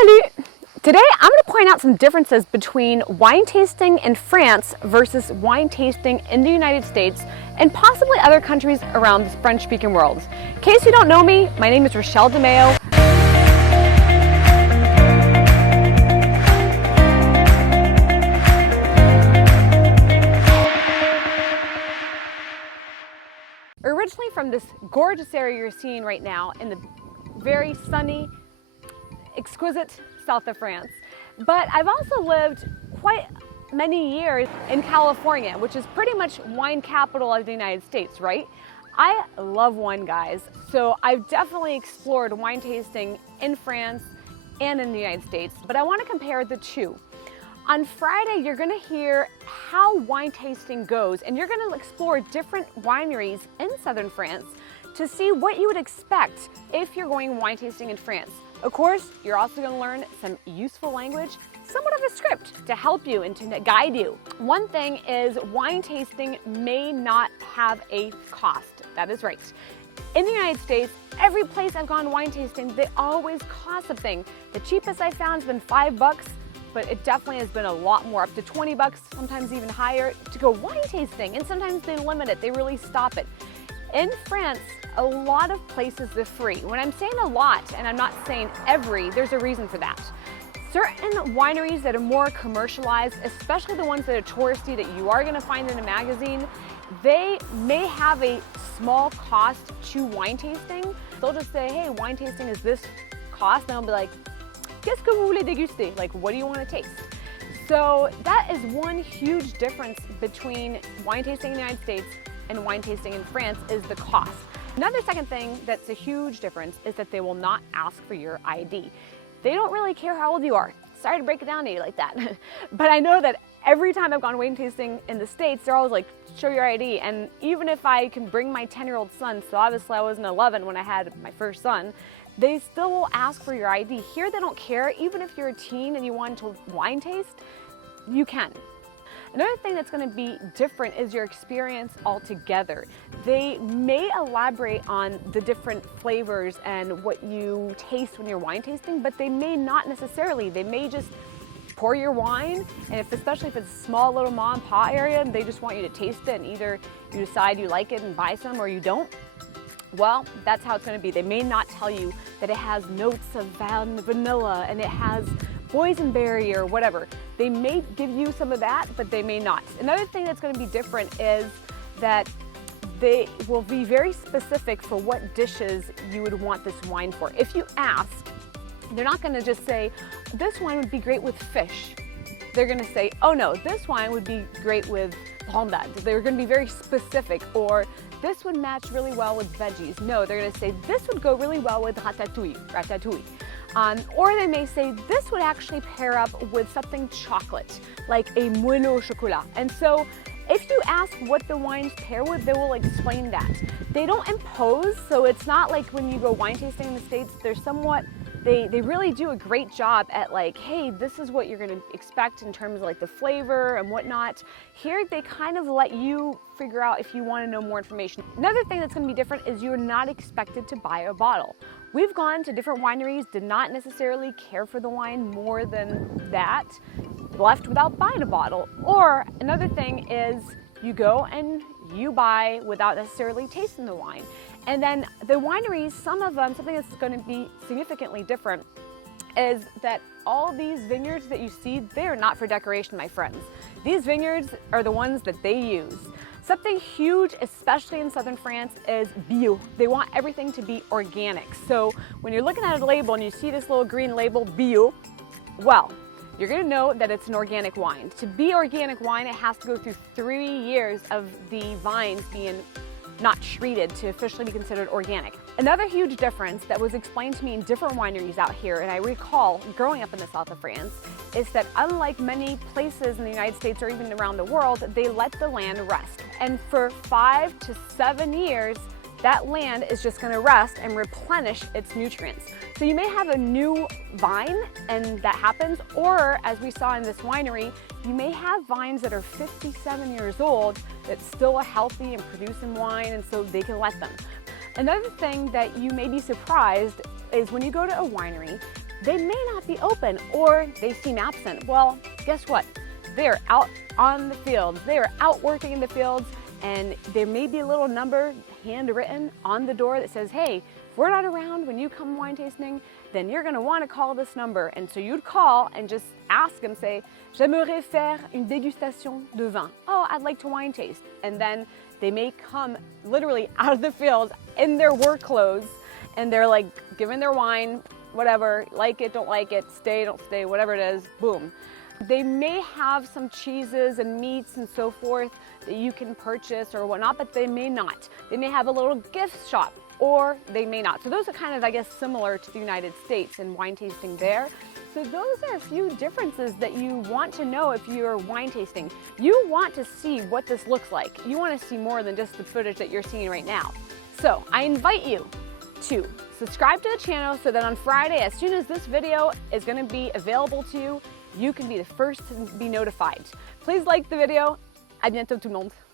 Salut! Today I'm going to point out some differences between wine tasting in France versus wine tasting in the United States and possibly other countries around the French-speaking world. In case you don't know me, my name is Rachèle DeMéo. Originally from this gorgeous area you're seeing right now in the very sunny, exquisite south of France. But I've also lived quite many years in California, which is pretty much wine capital of the United States, right? I love wine, guys. So I've definitely explored wine tasting in France and in the United States, but I want to compare the two. On Friday, you're going to hear how wine tasting goes, and you're going to explore different wineries in southern France to see what you would expect if you're going wine tasting in France. Of course, you're also going to learn some useful language, somewhat of a script to help you and to guide you. One thing is wine tasting may not have a cost. That is right. In the United States, every place I've gone wine tasting, they always cost something. The cheapest I found has been $5, but it definitely has been a lot more, up to $20, sometimes even higher, to go wine tasting. And sometimes they limit it, they really stop it. In France, a lot of places are free. When I'm saying a lot, and I'm not saying every, there's a reason for that. Certain wineries that are more commercialized, especially the ones that are touristy that you are gonna find in a magazine, they may have a small cost to wine tasting. They'll just say, hey, wine tasting is this cost, and I'll be like, qu'est-ce que vous voulez déguster? Like, what do you wanna taste? So that is one huge difference between wine tasting in the United States and wine tasting in France is the cost. Another second thing that's a huge difference is that they will not ask for your ID. They don't really care how old you are. Sorry to break it down to you like that. But I know that every time I've gone wine tasting in the States, they're always like, show your ID. And even if I can bring my 10-year-old son, so obviously I wasn't 11 when I had my first son, they still will ask for your ID. Here they don't care. Even if you're a teen and you want to wine taste, you can. Another thing that's going to be different is your experience altogether. They may elaborate on the different flavors and what you taste when you're wine tasting, but they may not necessarily. They may just pour your wine, and especially if it's a small little mom and pop area, they just want you to taste it, and either you decide you like it and buy some or you don't. Well, that's how it's going to be. They may not tell you that it has notes of vanilla and it has boysenberry or whatever. They may give you some of that, but they may not. Another thing that's going to be different is that they will be very specific for what dishes you would want this wine for. If you ask, they're not going to just say, this wine would be great with fish. They're going to say, oh no, this wine would be great with pombade. They're going to be very specific. Or this would match really well with veggies. No, they're going to say, this would go really well with ratatouille. Or they may say, this would actually pair up with something chocolate, like a moelleux au chocolat. And so if you ask what the wines pair with, they will explain that. They don't impose, so it's not like when you go wine tasting in the States, they really do a great job at like, hey, this is what you're gonna expect in terms of like the flavor and whatnot. Here, they kind of let you figure out if you wanna know more information. Another thing that's gonna be different is you're not expected to buy a bottle. We've gone to different wineries, did not necessarily care for the wine more than that, left without buying a bottle. Or another thing is you go and you buy without necessarily tasting the wine. And then the wineries, some of them, something that's going to be significantly different is that all these vineyards that you see, they are not for decoration, my friends. These vineyards are the ones that they use. Something huge, especially in southern France, is bio. They want everything to be organic. So when you're looking at a label and you see this little green label, bio, well, you're gonna know that it's an organic wine. To be organic wine, it has to go through 3 years of the vines being not treated to officially be considered organic. Another huge difference that was explained to me in different wineries out here, and I recall growing up in the south of France, is that unlike many places in the United States or even around the world, they let the land rest. And for 5 to 7 years, that land is just going to rest and replenish its nutrients. So you may have a new vine and that happens, or as we saw in this winery, you may have vines that are 57 years old that still are healthy and producing wine, and so they can let them. Another thing that you may be surprised is when you go to a winery, they may not be open or they seem absent. Well, guess what? They're out on the fields. They are out working in the fields, and there may be a little number handwritten on the door that says, hey, if we're not around when you come wine tasting, then you're gonna wanna call this number. And so you'd call and just ask them, say, j'aimerais faire une dégustation de vin. Oh, I'd like to wine taste. And then they may come literally out of the fields in their work clothes, and they're like giving their wine, whatever, like it, don't like it, stay, don't stay, whatever it is, boom. They may have some cheeses and meats and so forth that you can purchase or whatnot, but they may not. They may have a little gift shop, or they may not. So those are kind of, I guess, similar to the United States and wine tasting there. So those are a few differences that you want to know if you're wine tasting. You want to see what this looks like. You want to see more than just the footage that you're seeing right now. So I invite you to subscribe to the channel so that on Friday, as soon as this video is going to be available to you, you can be the first to be notified. Please like the video. À bientôt tout le monde.